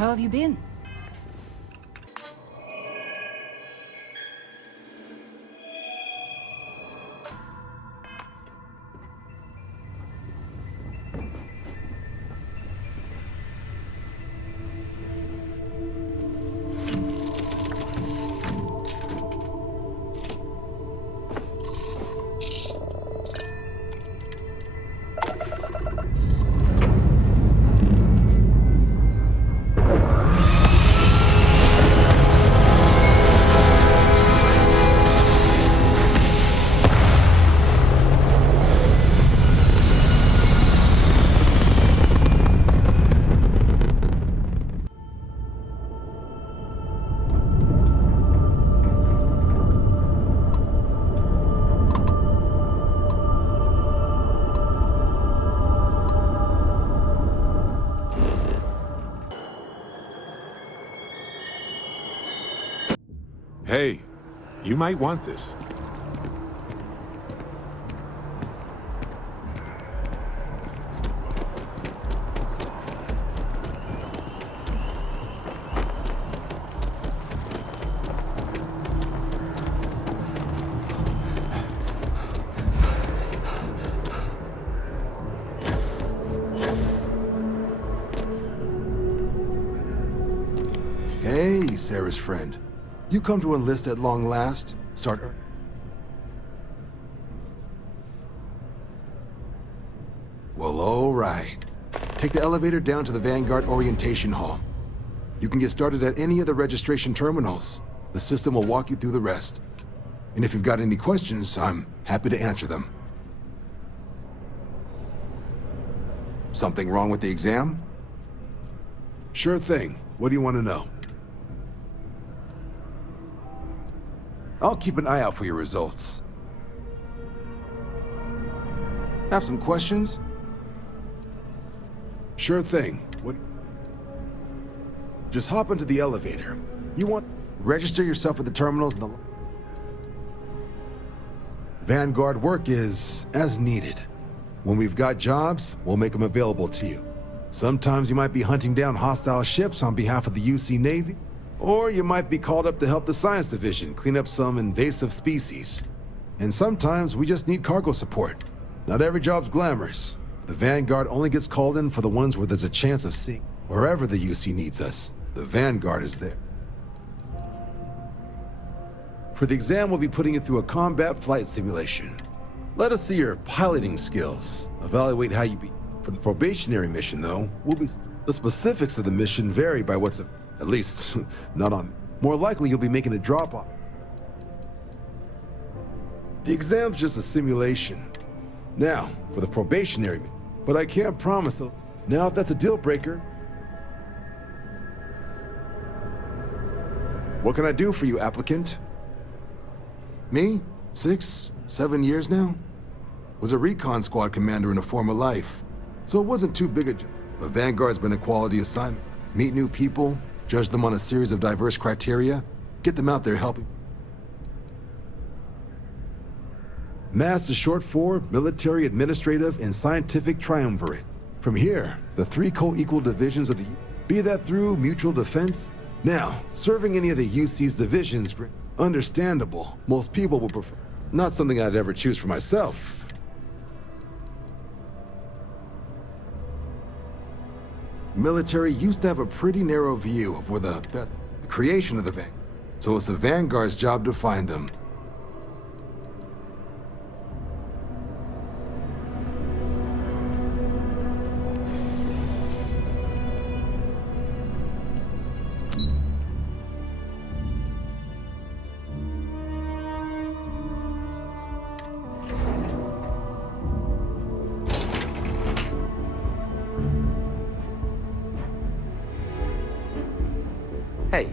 How have you been? Hey, you might want this. Hey, Sarah's friend. You come to enlist at long last? Well, all right. Take the elevator down to the Vanguard Orientation Hall. You can get started at any of the registration terminals. The system will walk you through the rest. And if you've got any questions, I'm happy to answer them. Something wrong with the exam? Sure thing. What do you want to know? I'll keep an eye out for your results. Have some questions? Sure thing. What? Just hop into the elevator. Register yourself at the terminals in the... Vanguard work is as needed. When we've got jobs, we'll make them available to you. Sometimes you might be hunting down hostile ships on behalf of the UC Navy. Or you might be called up to help the Science Division clean up some invasive species. And sometimes we just need cargo support. Not every job's glamorous. The Vanguard only gets called in for the ones where there's a chance of seeing. Wherever the UC needs us, the Vanguard is there. For the exam, we'll be putting you through a combat flight simulation. Let us see your piloting skills. Evaluate how you be. For the probationary mission, though, the specifics of the mission vary by what's at least, not on. More likely, you'll be making a drop-off. The exam's just a simulation. Now, for the probationary, but I can't promise it. Now, if that's a deal breaker, what can I do for you, applicant? Me? 6, 7 years now? Was a recon squad commander in a former life, so it wasn't too big a job. But Vanguard's been a quality assignment. Meet new people, judge them on a series of diverse criteria, get them out there helping. MASS is short for Military, Administrative, and Scientific Triumvirate. From here, the 3 co-equal divisions of the be that through mutual defense. Now, serving any of the UC's divisions, understandable. Most people would prefer. Not something I'd ever choose for myself. Military used to have a pretty narrow view of where the creation of the Vanguard. So it's the Vanguard's job to find them. Hey,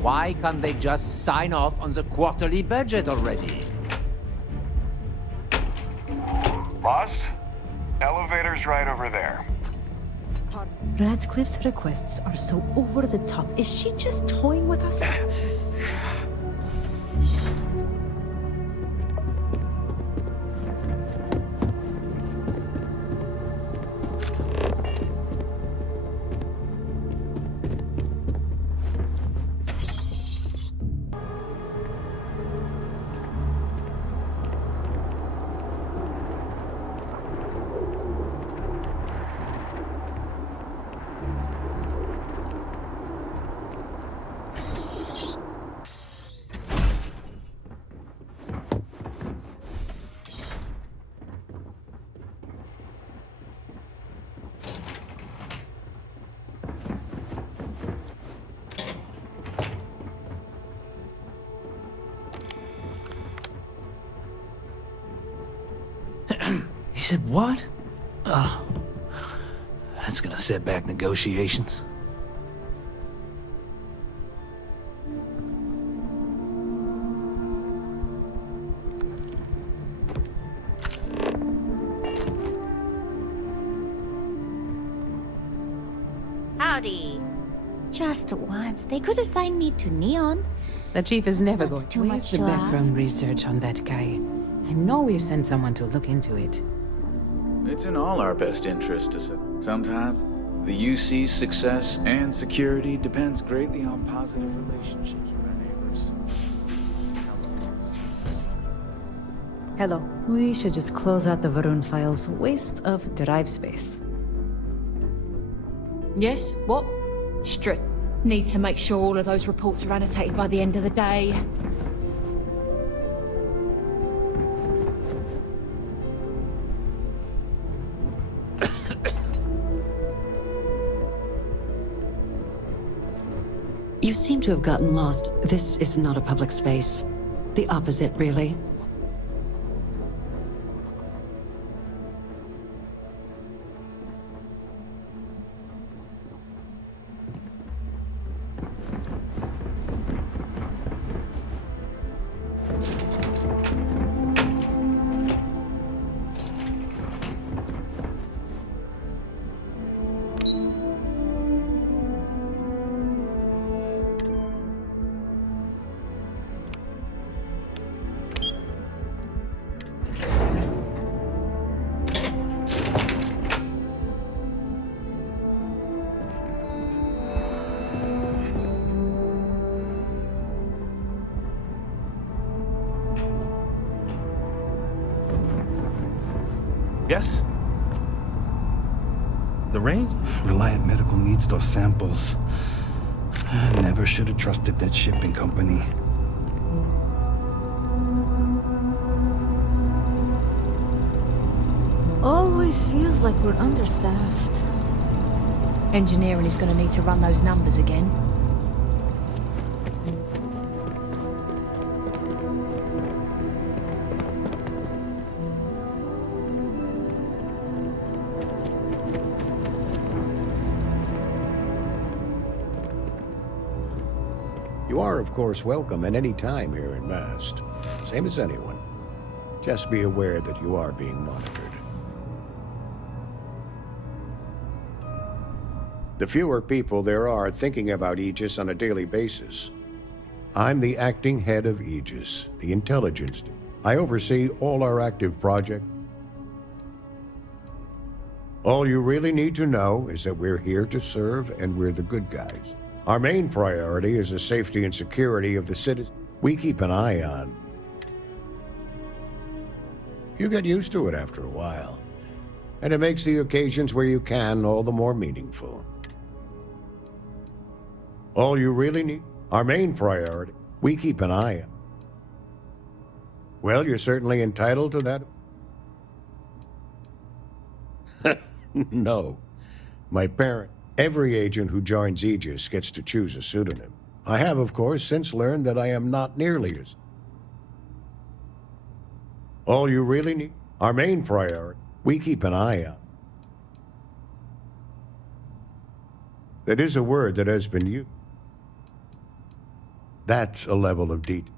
why can't they just sign off on the quarterly budget already? Lost? Elevator's right over there. Radcliffe's requests are so over the top. Is she just toying with us? said what? Oh. That's gonna set back negotiations. Howdy. Just once, they could assign me to Neon. The chief is never That's going too to much waste the to background ask. research on that guy. I know we sent someone to look into it. It's in all our best interest to say. Sometimes, the UC's success and security depends greatly on positive relationships with our neighbors. Hello. We should just close out the Varun files. Waste of drive space. Yes, what? Strict. Need to make sure all of those reports are annotated by the end of the day. You seem to have gotten lost. This is not a public space. The opposite, really. Yes? The range? Reliant Medical needs those samples. I never should have trusted that shipping company. Always feels like we're understaffed. Engineering is going to need to run those numbers again. You are, of course, welcome at any time here in Mast. Same as anyone. Just be aware that you are being monitored. The fewer people there are thinking about Aegis on a daily basis. I'm the acting head of Aegis, the intelligence. I oversee all our active projects. All you really need to know is that we're here to serve and we're the good guys. Our main priority is the safety and security of the citizens we keep an eye on. You get used to it after a while, and it makes the occasions where you can all the more meaningful. All you really need, our main priority, we keep an eye on. Well, you're certainly entitled to that. No, my parent. Every agent who joins Aegis gets to choose a pseudonym. I have, of course, since learned that I am not nearly as... All you really need, our main priority, we keep an eye on. That is a word that has been used. That's a level of detail.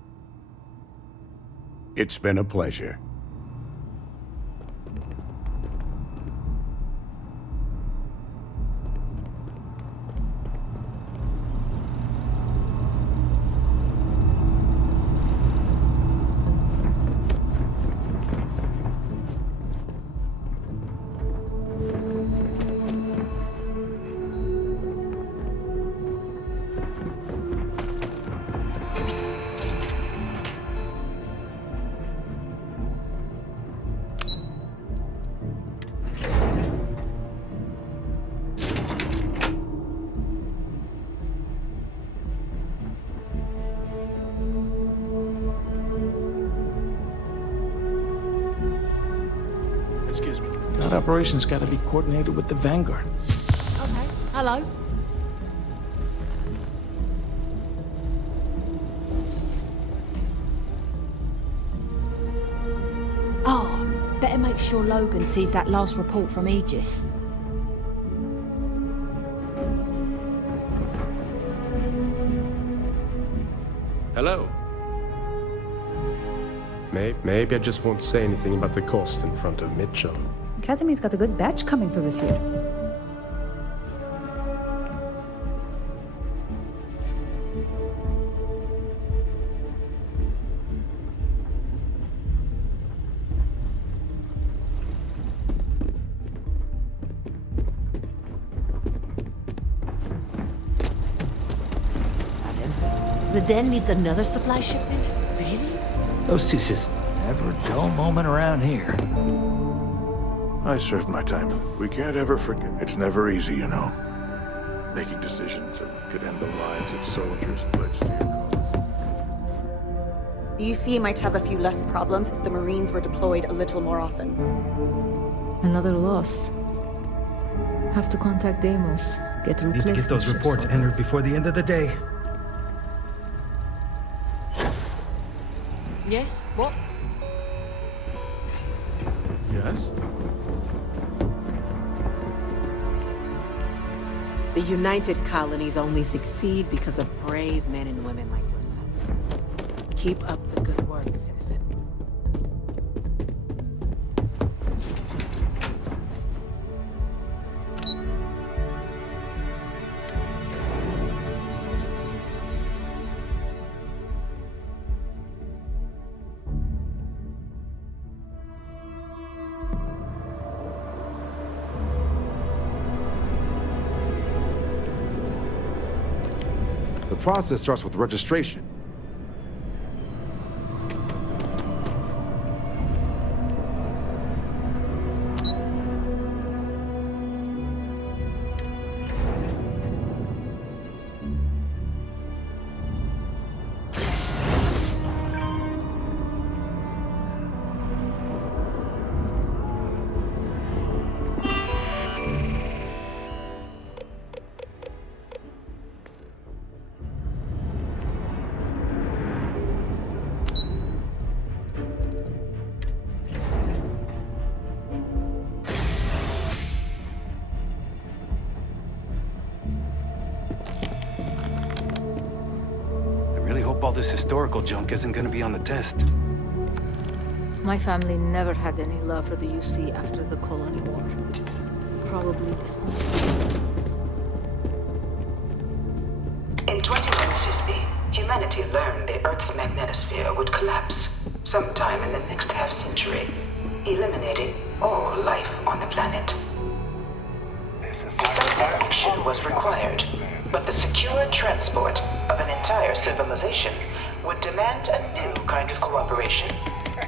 It's been a pleasure. Excuse me. That operation's got to be coordinated with the Vanguard. Okay, hello. Oh, better make make sure Logan sees that last report from Aegis. Hello. Maybe I just won't say anything about the cost in front of Mitchell. Academy's got a good batch coming through this year. The Den needs another supply shipment? Really? Those two systems never a dull moment around here. I served my time. We can't ever forget. It's never easy, you know. Making decisions that could end the lives of soldiers pledged to your cause. The UC might have a few less problems if the Marines were deployed a little more often. Another loss. Have to contact Deimos. Get Need to get those reports entered before the end of the day. Yes? What? Yes? The United Colonies only succeed because of brave men and women like yourself. Keep up the good work, citizen. The process starts with registration. All this historical junk isn't gonna be on the test. My family never had any love for the UC after the Colony War. Probably this one. In 2150, humanity learned the Earth's magnetosphere would collapse sometime in the next half-century, eliminating all life on the planet. Decisive action was required, but the secure transport of an entire civilization would demand a new kind of cooperation,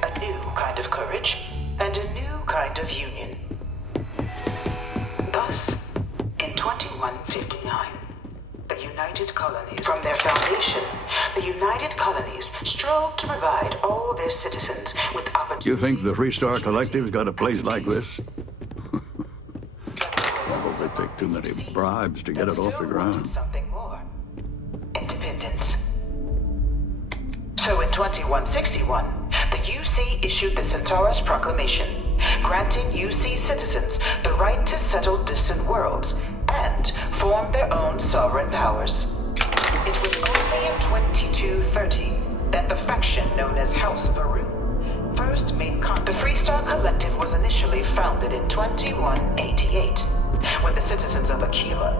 a new kind of courage, and a new kind of union. Thus, in 2159, the United Colonies, from their foundation, the United Colonies strove to provide all their citizens with opportunities. You think the Freestar Collective's got a place like this? They take too many bribes to get it off the ground. Something more. Independence. So in 2161, the UC issued the Centaurus Proclamation, granting UC citizens the right to settle distant worlds and form their own sovereign powers. It was only in 2230 that the faction known as House Varun first made contact. The Freestar Collective was initially founded in 2188. When the citizens of Aquila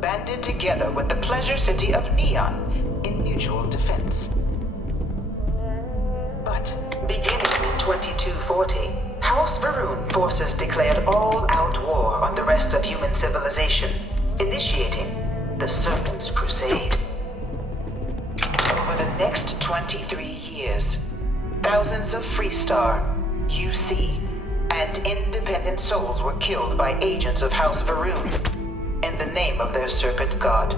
banded together with the pleasure city of Neon in mutual defense. But beginning in 2240, House Varun forces declared all-out war on the rest of human civilization, initiating the Serpent's Crusade. Over the next 23 years, thousands of Freestar, UC, and independent souls were killed by agents of House Varun in the name of their circuit god.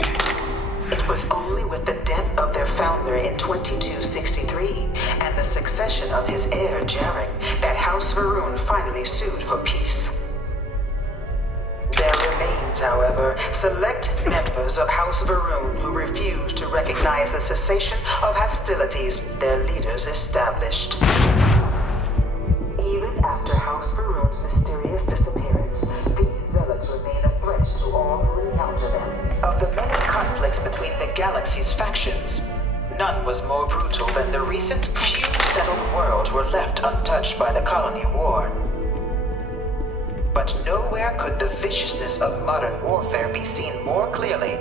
It was only with the death of their founder in 2263 and the succession of his heir Jarek that House Varun finally sued for peace. There remained and, however, select members of House Varun who refuse to recognize the cessation of hostilities their leaders established. Even after House Varun's mysterious disappearance, these zealots remain a threat to all who encounter them. Of the many conflicts between the galaxy's factions, none was more brutal than the recent few settled worlds were left untouched by the colony war. But nowhere could the viciousness of modern warfare be seen more clearly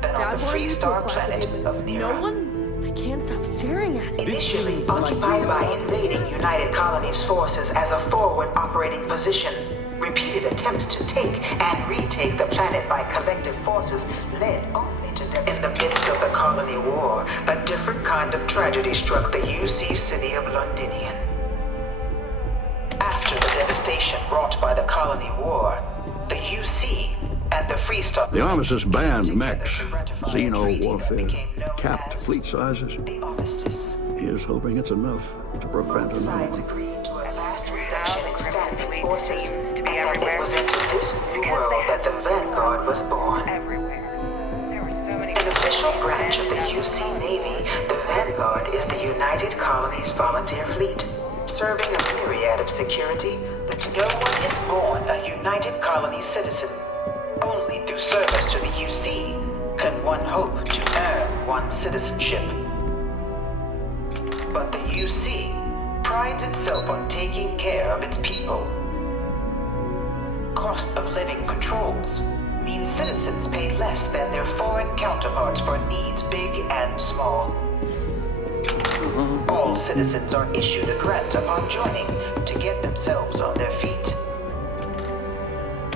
than on the free star planet of Nera. No one? I can't stop staring at it. Initially occupied by invading United Colonies forces as a forward operating position, repeated attempts to take and retake the planet by collective forces led only to death. In the midst of the colony war, a different kind of tragedy struck the UC city of Londinian. After the devastation wrought by the colony war, the UC and the Free Star... The armistice banned mechs, xeno warfare, capped fleet sizes. Here's hoping it's enough to prevent another one. Agreed to a vast reduction in standing forces, and that it was into this new world that the Vanguard was born. An official branch of the UC Navy, the Vanguard is the United Colonies Volunteer Fleet, serving a myriad of security that no one is born a United Colonies citizen. Only through service to the UC can one hope to earn one's citizenship. But the UC prides itself on taking care of its people. Cost of living controls mean citizens pay less than their foreign counterparts for needs big and small. All citizens are issued a grant upon joining to get themselves on their feet.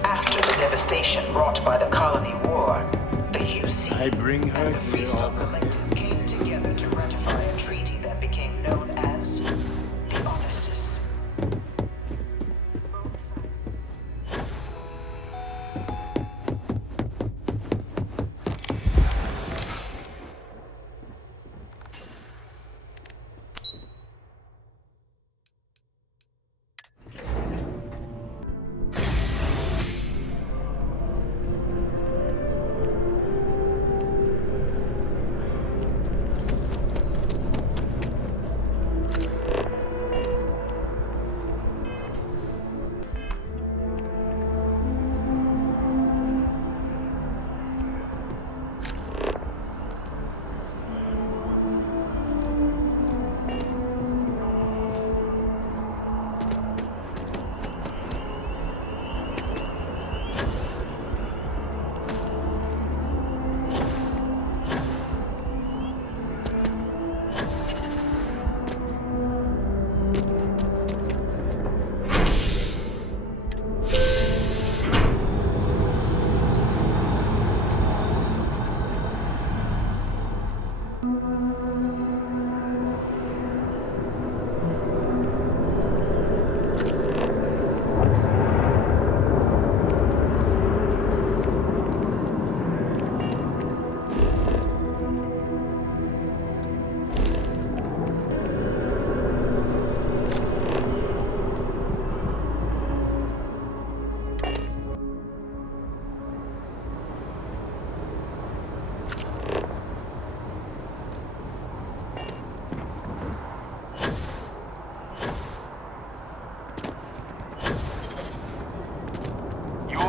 After the devastation wrought by the colony war, the UC and the Free Star Collective came together to ratify a treaty that became known as the Armistice.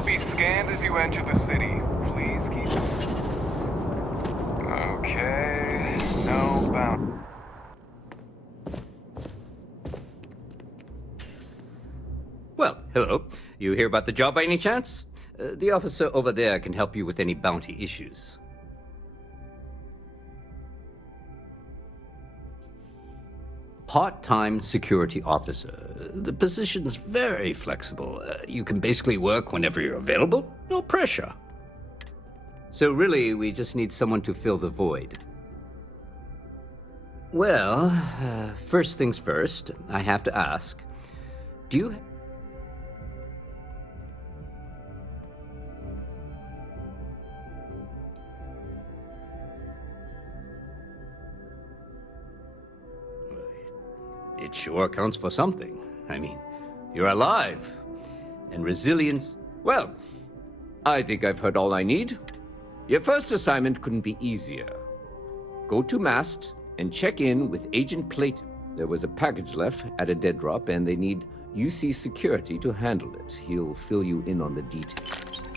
Be scanned as you enter the city. Please keep... Okay... No bound... Well, hello. You hear about the job by any chance? The officer over there can help you with any bounty issues. Part-time security officer. The position's very flexible. You can basically work whenever you're available. No pressure. So really, we just need someone to fill the void. Well, first things first, I have to ask, do you... It sure counts for something. I mean, you're alive. And resilience, well, I think I've heard all I need. Your first assignment couldn't be easier. Go to mast and check in with Agent Plate. There was a package left at a dead drop, and they need UC security to handle it. He'll fill you in on the details.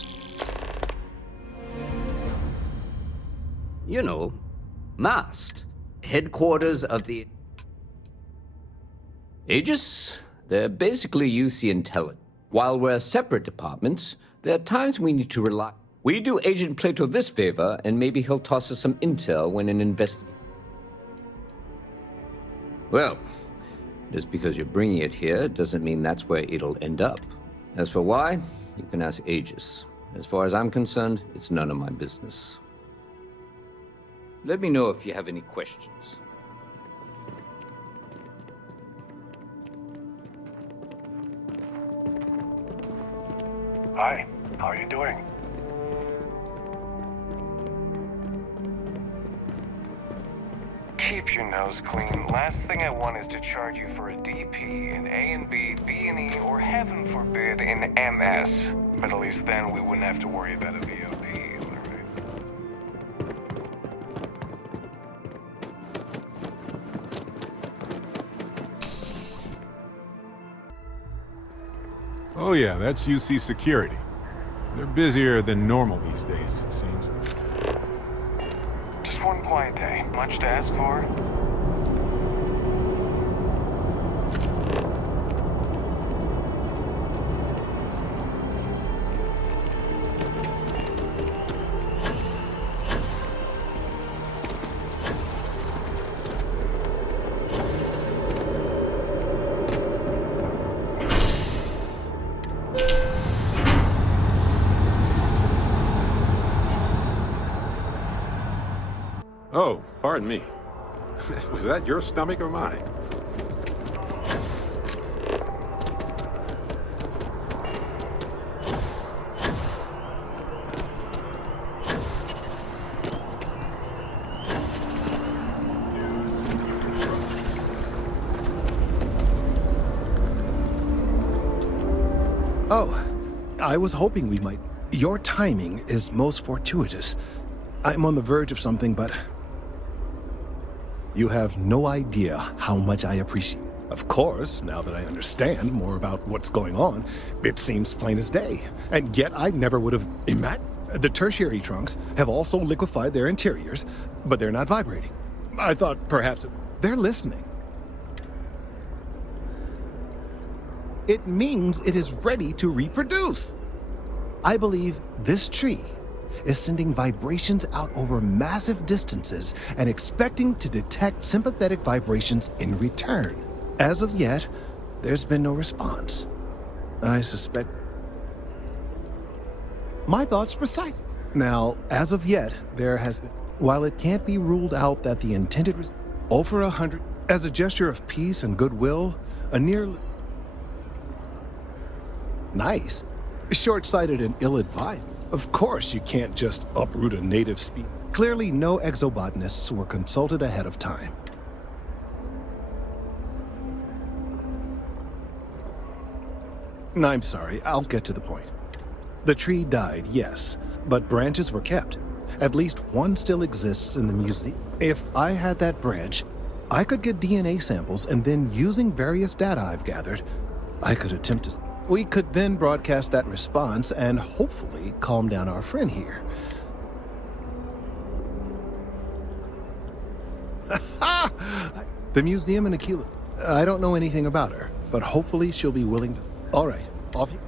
You know, mast. Headquarters of the Aegis. They're basically UC intelligence. While we're separate departments, there are times we need to rely. We do Agent Plato this favor, and maybe he'll toss us some intel when an investigation. Well, just because you're bringing it here doesn't mean that's where it'll end up. As for why, you can ask Aegis. As far as I'm concerned, it's none of my business. Let me know if you have any questions. Hi, how are you doing? Keep your nose clean. Last thing I want is to charge you for a DP in A and B, B and E, or heaven forbid in MS. But at least then we wouldn't have to worry about a VOP. Oh yeah, that's UC security. They're busier than normal these days, it seems. Just one quiet day. Much to ask for? Oh, pardon me. Was that your stomach or mine? Oh, I was hoping we might. Your timing is most fortuitous. I'm on the verge of something, but you have no idea how much I appreciate. Of course, now that I understand more about what's going on, it seems plain as day. And yet I never would have imagined. The tertiary trunks have also liquefied their interiors, but they're not vibrating. I thought perhaps they're listening. It means it is ready to reproduce. I believe this tree is sending vibrations out over massive distances and expecting to detect sympathetic vibrations in return. As of yet, there's been no response. I suspect... My thoughts precise. Now, as of yet, there has been... While it can't be ruled out that the intended... Over 100... As a gesture of peace and goodwill, a near... Nice. Short-sighted and ill-advised. Of course, you can't just uproot a native species. Clearly, no exobotanists were consulted ahead of time. I'm sorry, I'll get to the point. The tree died, yes, but branches were kept. At least one still exists in the museum. If I had that branch, I could get DNA samples, and then using various data I've gathered, I could attempt to... We could then broadcast that response and hopefully calm down our friend here. The museum in Aquila. I don't know anything about her, but hopefully she'll be willing to... All right, off you...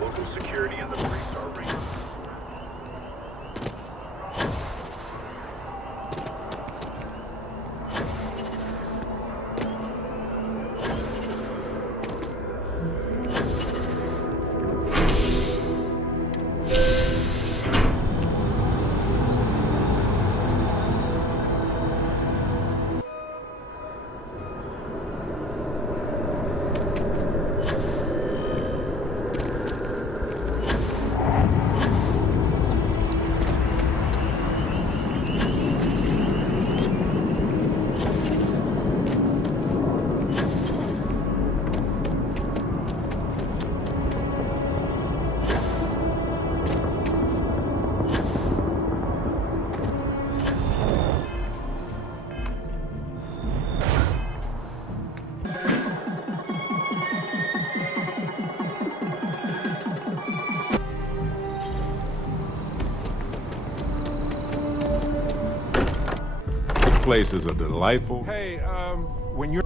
Local security and the police are ringing. place is a delightful... Hey, when you're...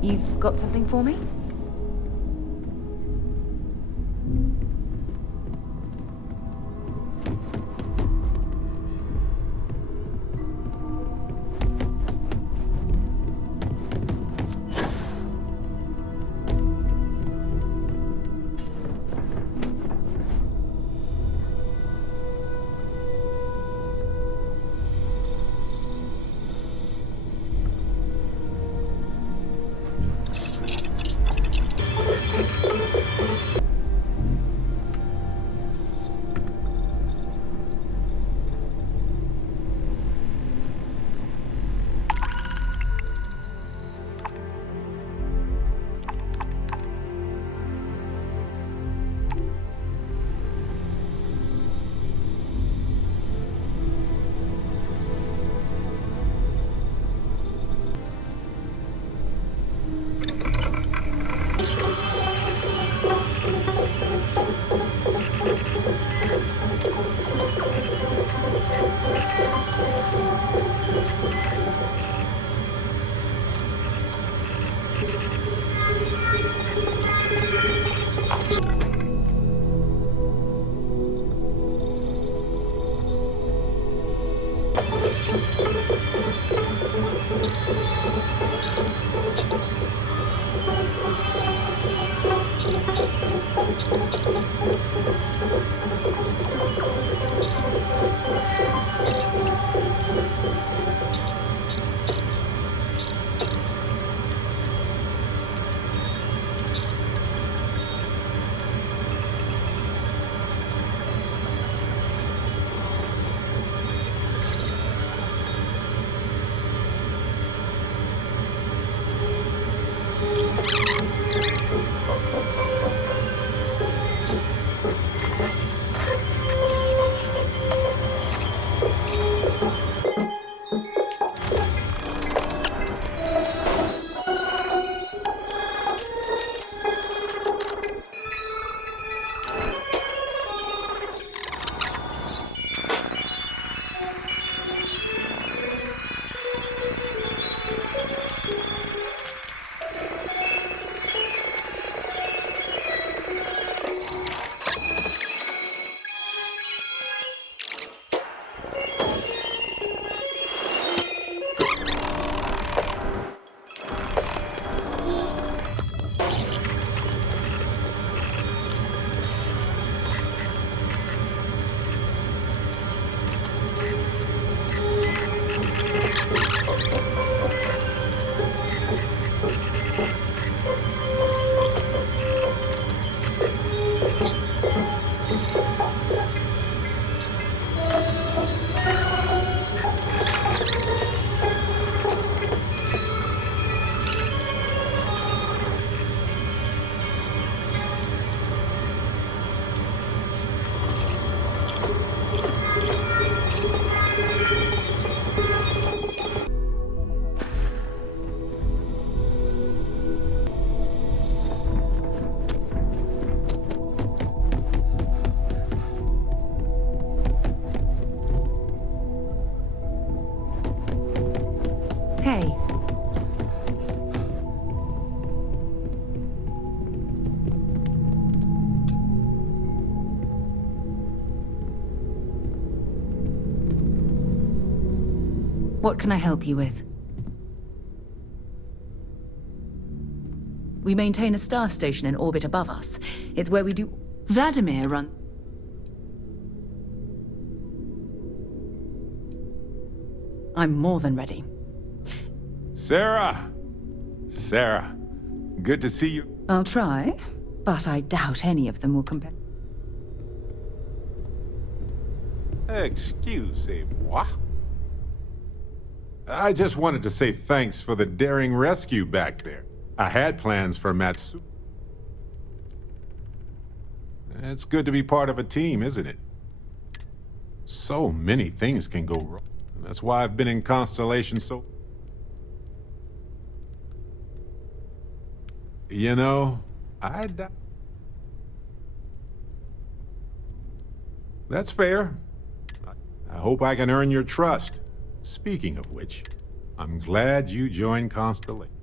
You've got something for me? What can I help you with? We maintain a star station in orbit above us. It's where we do... Vladimir run... I'm more than ready. Sarah! Sarah, good to see you. I'll try, but I doubt any of them will compare. Excusez-moi. I just wanted to say thanks for the daring rescue back there. I had plans for Matsu. It's good to be part of a team, isn't it? So many things can go wrong. That's why I've been in Constellation so... You know, That's fair. I hope I can earn your trust. Speaking of which, I'm glad you joined Constellation.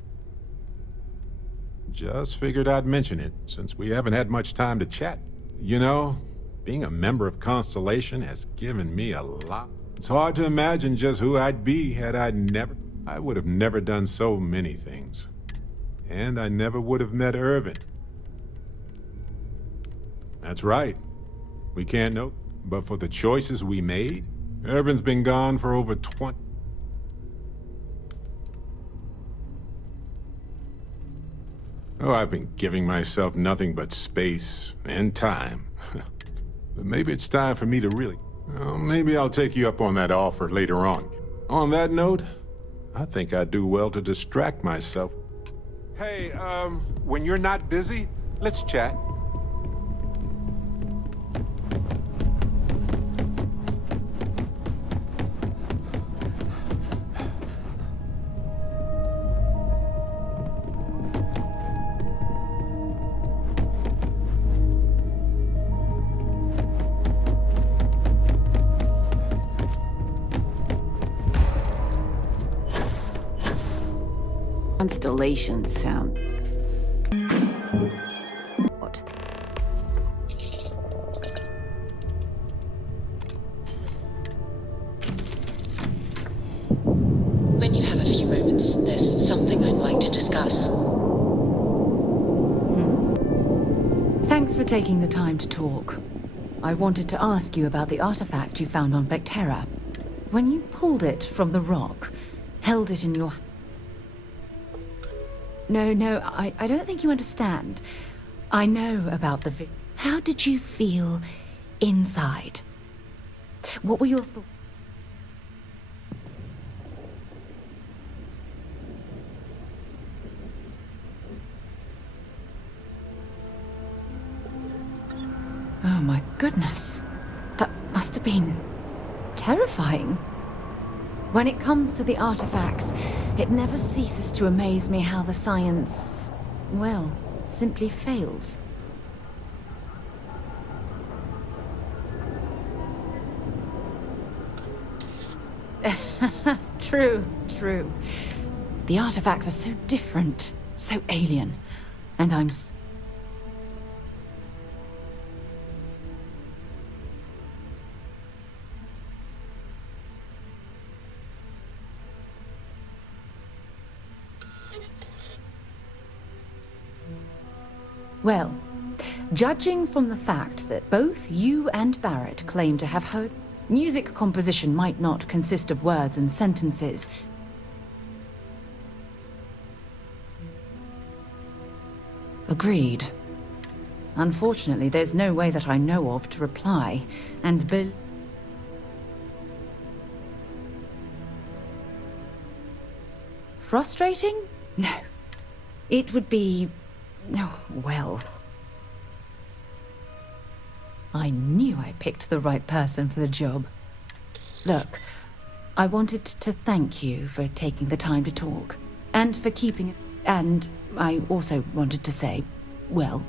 Just figured I'd mention it, since we haven't had much time to chat. You know, being a member of Constellation has given me a lot. It's hard to imagine just who I'd be had I would have never done so many things. And I never would have met Irvin. That's right. We can't know, but for the choices we made, Irvin's been gone for over 20. Oh, I've been giving myself nothing but space and time. But maybe it's time for me to really... Well, maybe I'll take you up on that offer later on. On that note, I think I'd do well to distract myself. Hey, when you're not busy, let's chat. Constellations sound... What? When you have a few moments, there's something I'd like to discuss. Thanks for taking the time to talk. I wanted to ask you about the artifact you found on Bethesda. When you pulled it from the rock, held it in your... No, I don't think you understand. I know about the How did you feel inside? What were your thoughts? Oh my goodness. That must have been terrifying. When it comes to the artifacts, it never ceases to amaze me how the science, well, simply fails. True. The artifacts are so different, so alien, and I'm... Well, judging from the fact that both you and Barrett claim to have heard, music composition might not consist of words and sentences. Agreed. Unfortunately, there's no way that I know of to reply, and frustrating? No. It would be... Oh, well... I knew I picked the right person for the job. Look, I wanted to thank you for taking the time to talk, and for keeping it... And I also wanted to say, well...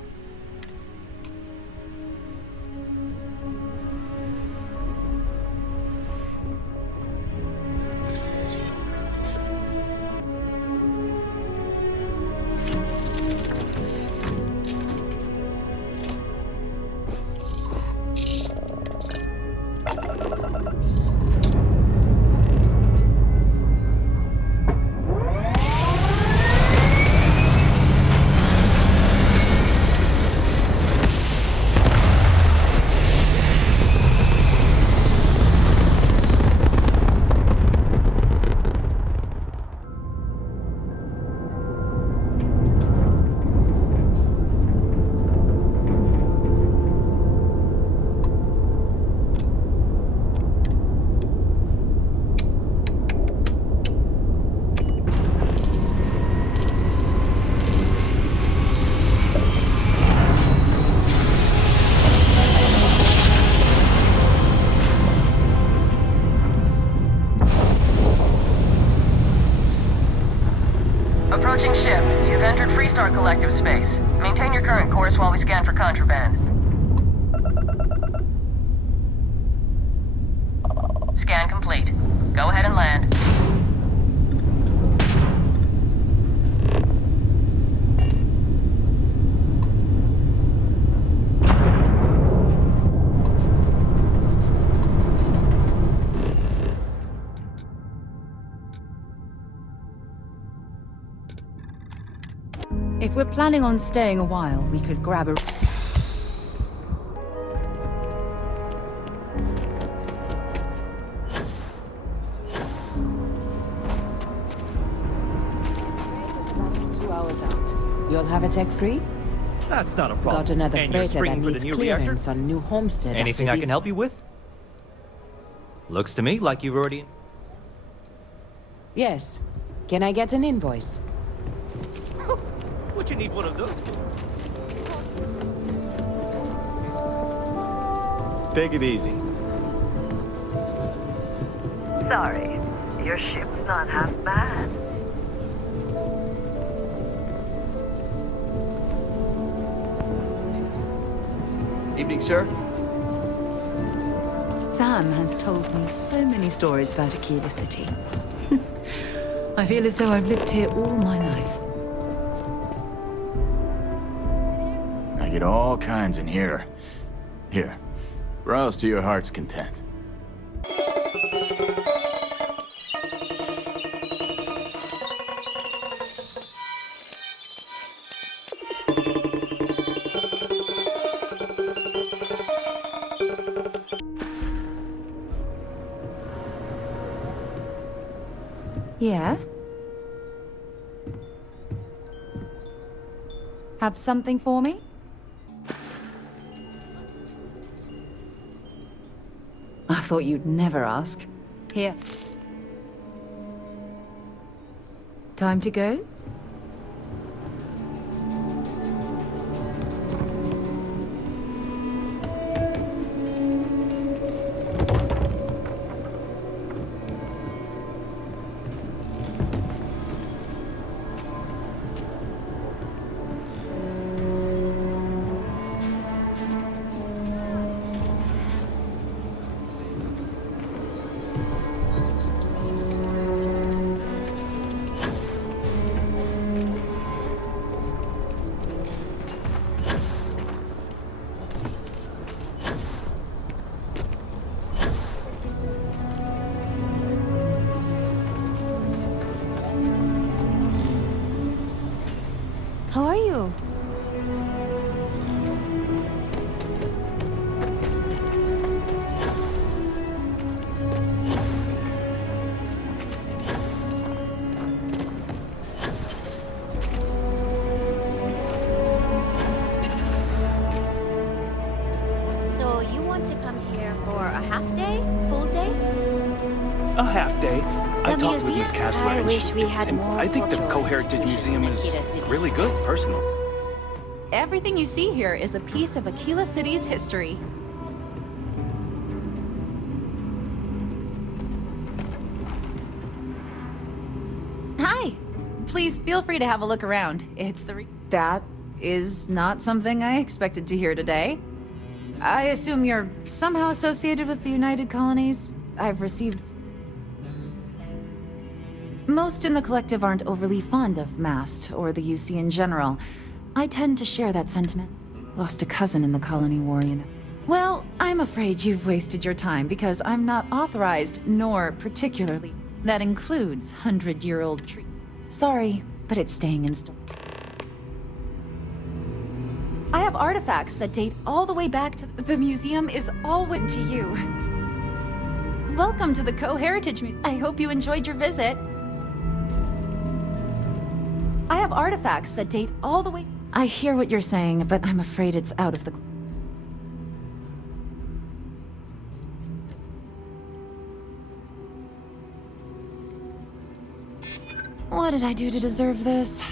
Go ahead and land. If we're planning on staying a while, we could grab a... You'll have a tech free? That's not a problem. Got another and you're freighter that springing for the needs new clearance reactor? on New Homestead. Anything I can help you with? Looks to me like you've already... Yes. Can I get an invoice? What you need one of those for? Take it easy. Sorry, your ship's not half bad. Evening, sir. Sam has told me so many stories about Aquila City. I feel as though I've lived here all my life. I get all kinds in here. Here, browse to your heart's content. Yeah? Have something for me? I thought you'd never ask. Here. Time to go? How are you? So you want to come here for a half day? Full day? A half day. I The talked with Miss museum? Kastler, I and wish we had more I think the cultural Co-Heritage institutions Museum in is Aquila City. really good, personally. Everything you see here is a piece of Aquila City's history. Hi! Please feel free to have a look around. That is not something I expected to hear today. I assume you're somehow associated with the United Colonies? I've received... Most in the collective aren't overly fond of MAST or the UC in general. I tend to share that sentiment. Lost a cousin in the colony war, you know. Well, I'm afraid you've wasted your time because I'm not authorized, nor particularly. That includes 100-year-old tree. Sorry, but it's staying in store. I have artifacts that date all the way back to... The museum is all written to you. Welcome to the Co-Heritage Museum. I hope you enjoyed your visit. I have artifacts that date all the way... I hear what you're saying, but I'm afraid it's out of the... What did I do to deserve this?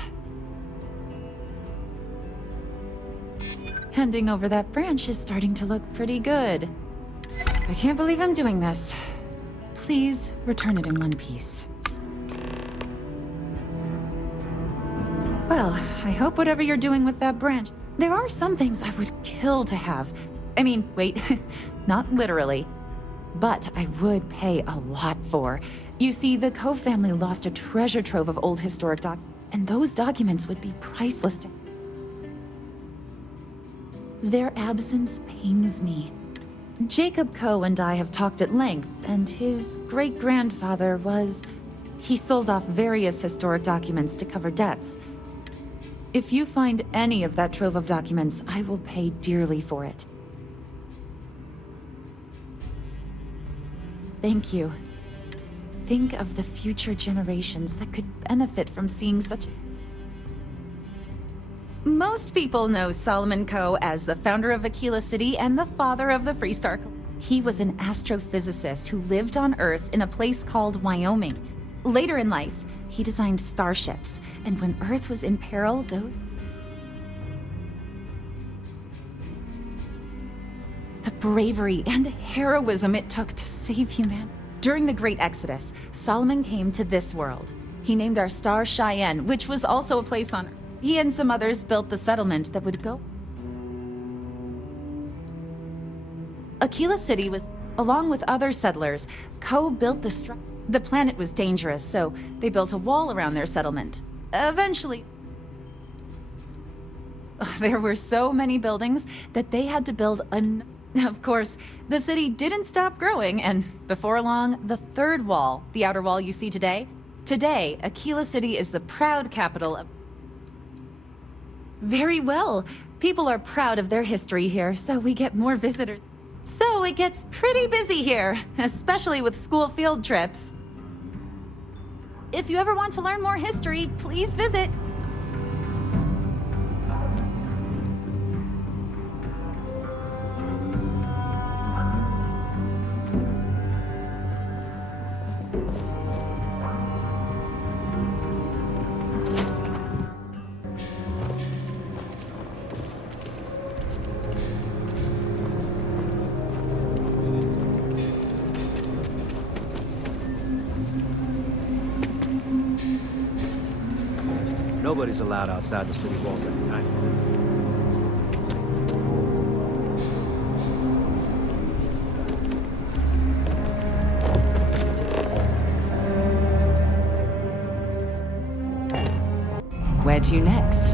Handing over that branch is starting to look pretty good. I can't believe I'm doing this. Please return it in one piece. Well, I hope whatever you're doing with that branch... There are some things I would kill to have. I mean, wait, not literally. but I would pay a lot for. You see, the Coe family lost a treasure trove of old historic and those documents would be priceless to... Their absence pains me. Jacob Coe and I have talked at length, and his great-grandfather was... He sold off various historic documents to cover debts. If you find any of that trove of documents, I will pay dearly for it. Thank you. Think of the future generations that could benefit from seeing such... Most people know Solomon Coe as the founder of Aquila City and the father of the Freestar. He was an astrophysicist who lived on Earth in a place called Wyoming. Later in life, he designed starships, and when Earth was in peril, the bravery and heroism it took to save humanity. During the Great Exodus, Solomon came to this world. He named our star Cheyenne, which was also a place on Earth. He and some others built the settlement that would go. Aquila City was, along with other settlers, Coe built the planet was dangerous, so they built a wall around their settlement. Eventually, there were so many buildings that they had to build Of course, the city didn't stop growing, and before long, the third wall, the outer wall you see today, Aquila City is the proud capital of... Very well. People are proud of their history here, so we get more visitors. So it gets pretty busy here, especially with school field trips. If you ever want to learn more history, please visit. Nobody's allowed outside the city walls at night. Where to next?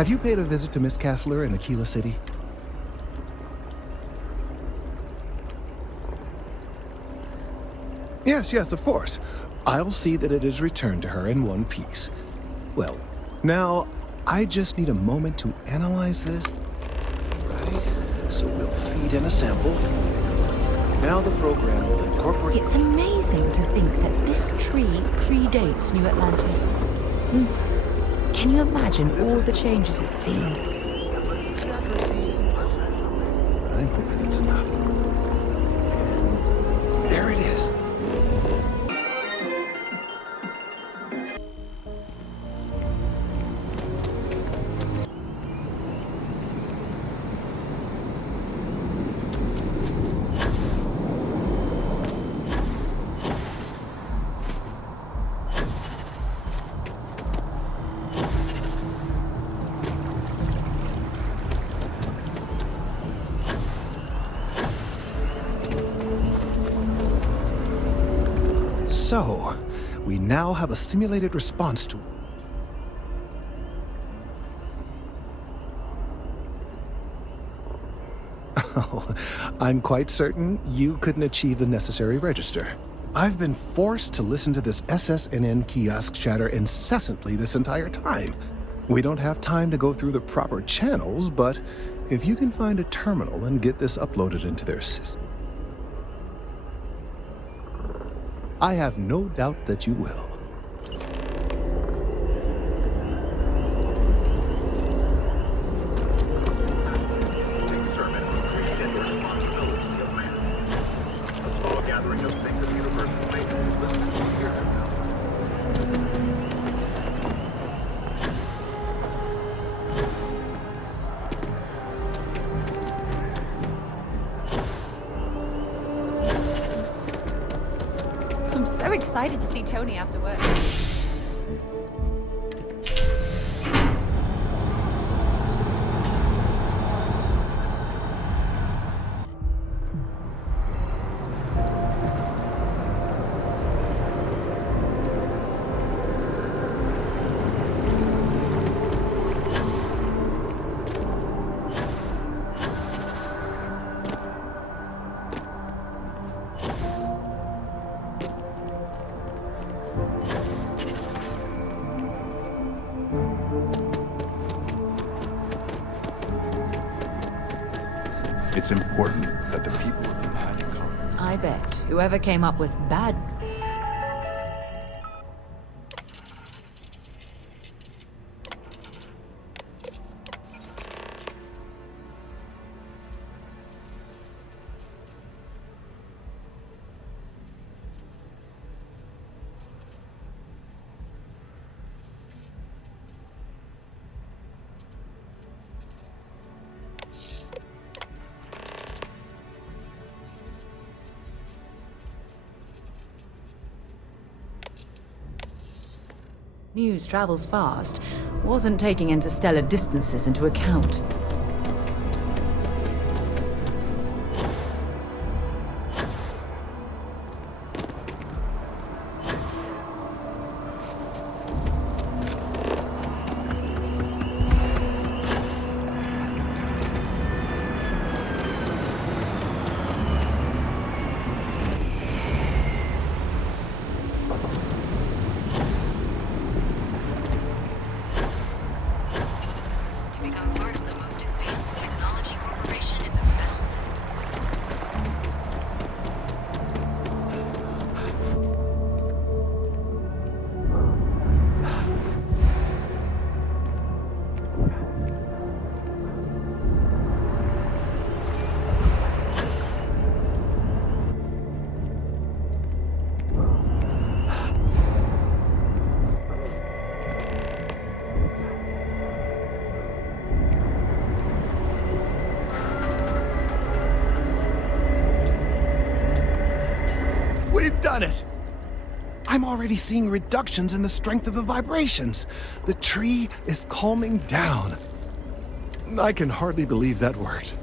Have you paid a visit to Miss Castler in Aquila City? Yes, of course. I'll see that it is returned to her in one piece. Well, now, I just need a moment to analyze this. Right, so we'll feed in a sample. Now the program will incorporate... It's amazing to think that this tree predates New Atlantis. Can you imagine all the changes it's seen? The accuracy is impossible, but I'm hoping it's enough. And there it is. So, we now have a simulated response to... Oh, I'm quite certain you couldn't achieve the necessary register. I've been forced to listen to this SSNN kiosk chatter incessantly this entire time. We don't have time to go through the proper channels, but if you can find a terminal and get this uploaded into their system, I have no doubt that you will. I'm so excited to see Tony after work. It's important that the people of the magic colony... I bet whoever came up with bad... News travels fast, wasn't taking interstellar distances into account. We've done it! I'm already seeing reductions in the strength of the vibrations. The tree is calming down. I can hardly believe that worked.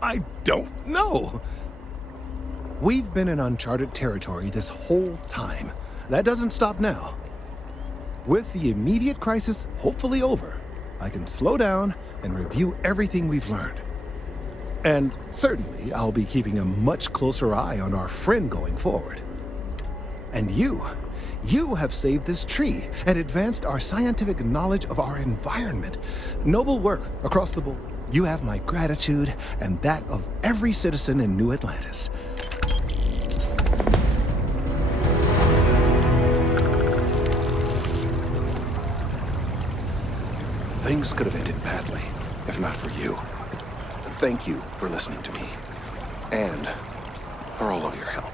I don't know. We've been in uncharted territory this whole time. That doesn't stop now. With the immediate crisis hopefully over, I can slow down and review everything we've learned. And certainly, I'll be keeping a much closer eye on our friend going forward. And you have saved this tree and advanced our scientific knowledge of our environment. Noble work across the board. You have my gratitude and that of every citizen in New Atlantis. Things could have ended badly, if not for you. Thank you for listening to me, and for all of your help.